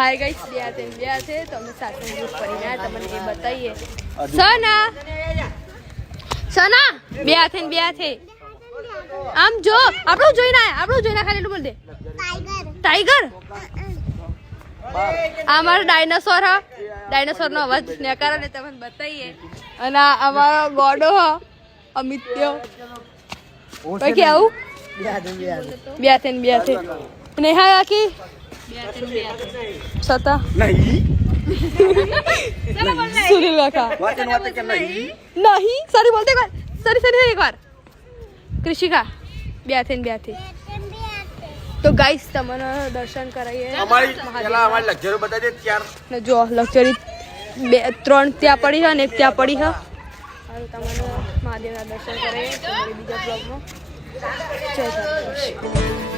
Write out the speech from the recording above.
Hi guys બે છે તો અમે સાથે ગ્રુપ કરીને તમને એ બતાવીએ સના બે હાથે આમ જો આપણું જોઈને ખાલી એટલું બોલ દે ટાઈગર આ અમારો ડાયનાસોર હ ડાયનાસોર નો અવાજ નેકારો ને તમને બતાવીએ અને આ અમારો ગોડો હ અમિત્ય બાકી આવું બે હાથે નેહા આખી સતા નહીં સુનિલ કાકા નહીં સારી બોલતે સારી એક વાર કૃષિકા બે હાથે તો ગાઈસ તમને દર્શન કરાવીએ અમારી લક્ઝરી બતાવી દે ત્યાર ને જો લક્ઝરી 3 ત્યાં પડી છે ને એક ત્યાં પડી છે અને તમને મહાદેવના દર્શન કરાવીએ બીજા બ્લોગમાં જય દ્વારકાધીશ.